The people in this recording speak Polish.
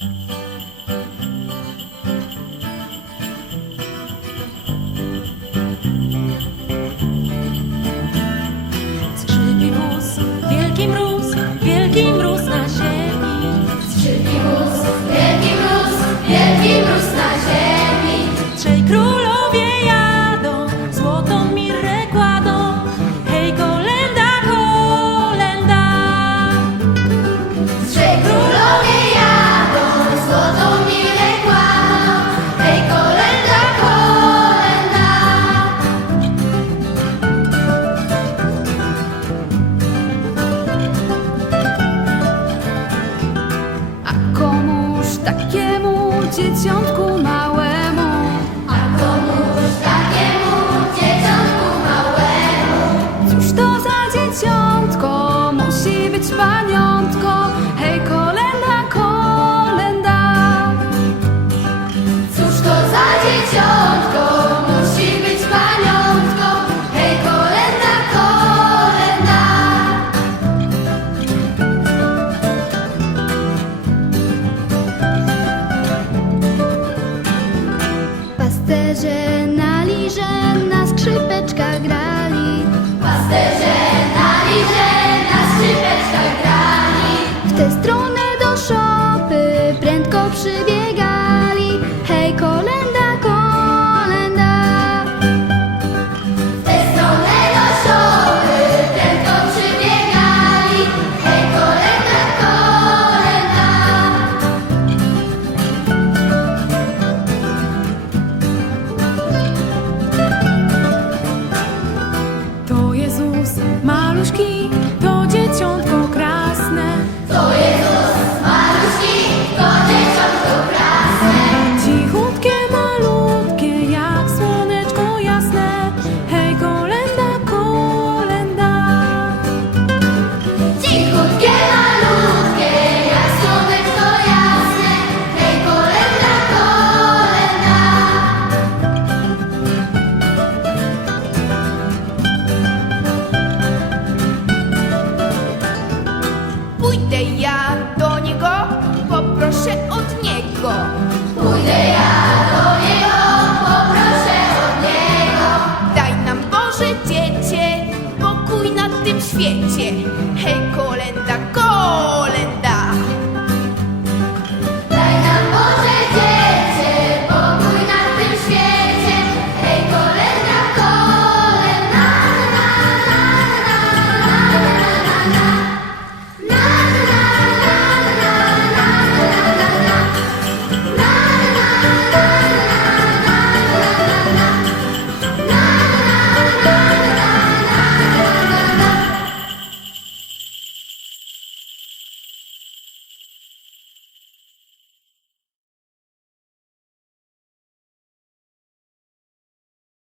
Mm-hmm. Pomóż takiemu dzieciątku małemu. sterze, na liże, na skrzypeczkach gra. świecie.